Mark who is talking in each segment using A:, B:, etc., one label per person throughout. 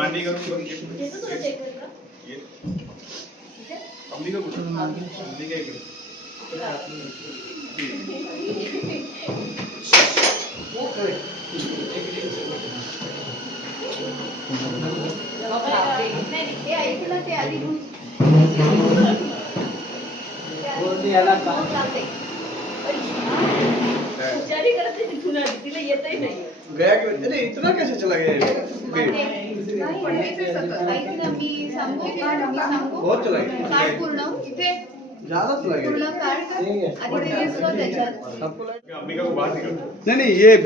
A: मांडी का रूम ये तो थोड़ा चेक करगा ये ठीक है? मांडी का कुछ अम्मी
B: का एक वो करे एक
A: एक से बाबा आपके इतने
C: लिखे आई से आधी गुण बोल दिया ना
D: गया के अरे इतना कैसे चला गया बहुत चला नहीं नहीं ये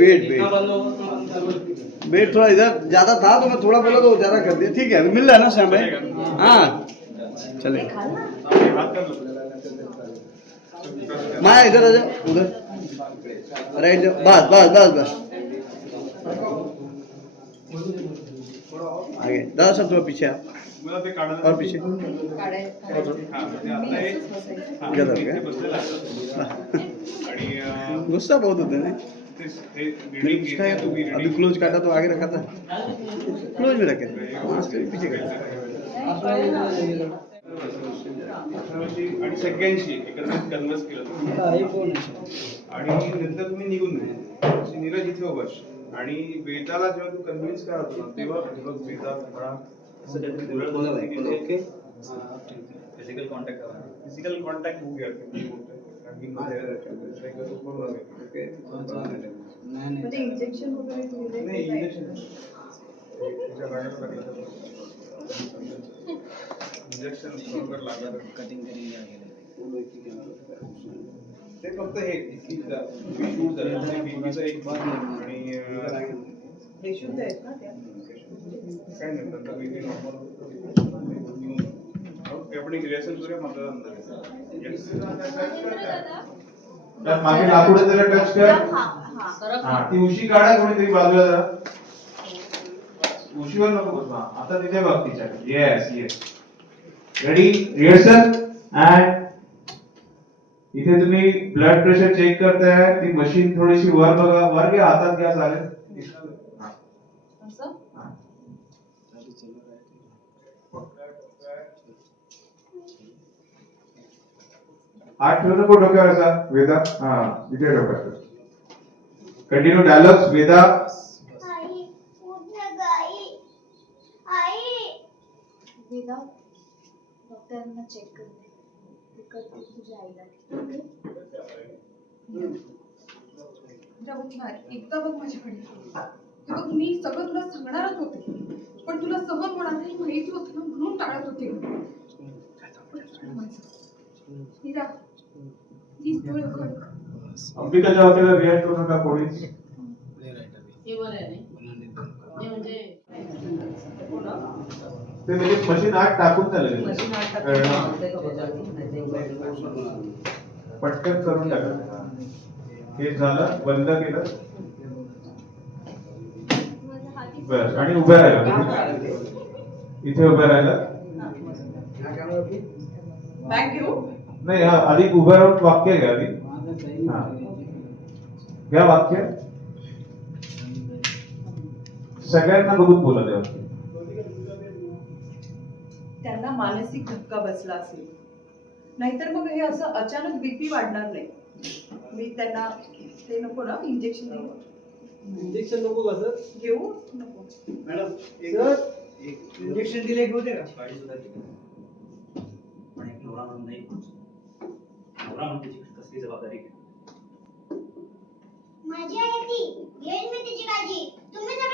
D: थोड़ा इधर ज़्यादा था तो मैं थोड़ा बोला तो ज़्यादा कर दिया। ठीक है मिल रहा है ना श्याम भाई? हाँ। चले माया इधर आ जाओ उधर। राइट जाओ बस बस बस बस। आगे दस सब थोड़ा पीछे आप और पीछे।
A: गदर
D: गुस्सा बहुत होता है ना। अभी क्लोज काटा तो आगे रखा था। क्लोज में रखे। हाँ, मास्टर पीछे
A: आणि सगळ्यांशी एकत्रित कन्वर्स केलं आणि नंतर तुम्ही निघून गेले नीरज इथे उभार आणि वेदाला जेव्हा तू कन्व्हिन्स करत होता तेव्हा बघ वेदा म्हणा असं काहीतरी बोलत
E: फ़िज़िकल कॉन्टॅक्ट
A: फ़िज़िकल कॉन्टॅक्ट होऊ गया
C: इंजेक्शन वगैरे
A: नाही इंजेक्शन इंजेक्शन बरोबर लागलं. ते फक्त हे शूट झालं एक आणि
F: हे
A: काय आपण एक रिहर्सल करूया माझा अंदाज
G: मागे लाकूड त्याला टच कर.
C: हा हा.
G: हा ती उशी काढा कोणीतरी बाजूला जरा. उशीवर नको बसू. हा आता तिथे बघ तिच्या yes yes ready rehearsal and इथे तुम्ही ब्लड प्रेशर चेक करताय ती मशीन थोडीशी वर बघा. वर घ्या हातात घ्या चालेल. हात ठेवू नको डोक्यावर असा वेदा. हा इथे डोक्यावर कंटिन्यू डायलॉग्स वेदा.
B: आई उठ आई आई.
C: वेदा? डॉक्टरांना चेक करते ते करते तुझ्या आईला.
H: एकदा बघ माझ्याकडे. हे बघ मी सगळं तुला सांगणारच होते. पण तुला सहन होणार नाही माहिती होतं ना म्हणून टाळत होते. हिरा प्लीज डोळे उघड
G: रिॲक्ट करू नका कोणीच
F: हे बरं आहे नाही हे म्हणजे
G: ते म्हणजे मशीन आत टाकून झालं
F: ते.
G: पटकन करून टाका. हे झालं बंद केलं. बस आणि उभं राहिलं. इथे उभं राहिलं. नाही हा आधी उभं राहून वाक्य घ्या आधी. हा. घ्या वाक्य. सगळ्यांना बघून बोला तेव्हा
F: त्यांना मानसिक धक्का बसला असेल. नाहीतर मग हे असं अचानक बीपी वाढणार नाही. मी त्यांना ते नको ना इंजेक्शन
D: इंजेक्शन नको का सर
F: घेऊ? नको.
D: मॅडम सर इंजेक्शन दिले होते का?
E: गाडी सुद्धा केली पण एक नवरा म्हणून नाही नवरा म्हणून त्याची कसली जबाबदारी घ्या
B: माझी आहे ती. घेईन मी तिची काळजी. तुम्ही सगळे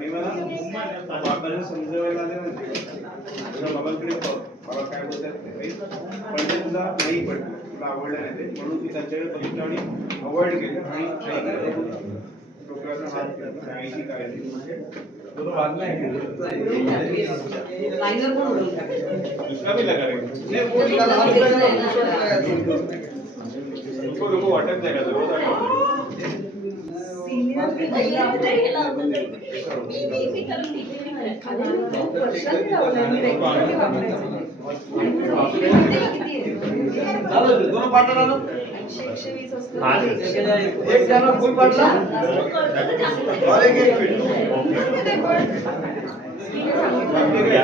A: आणि मला बाबांना समजवायला आले म्हणजे तुझ्या बाबांकडे बघ बाबा काय बोलतात ते काही. पण ते तुला नाही पडलं. तुला आवडलं नाही ते. म्हणून ती त्यांच्याकडे बघितलं आणि अवॉइड केलं. आणि डोक्याचा हात केला. आईची काळजी. दोन बाजूला आहे. दुसरा बी लगा रे. नको नको वाटत नाही का?
D: दोनों पार्टनर आलो
F: ऐंशी एकशे वीस असतं
D: एक जण फुल पाटला और एक एक फीट
F: ते पण.
A: सांगते काय?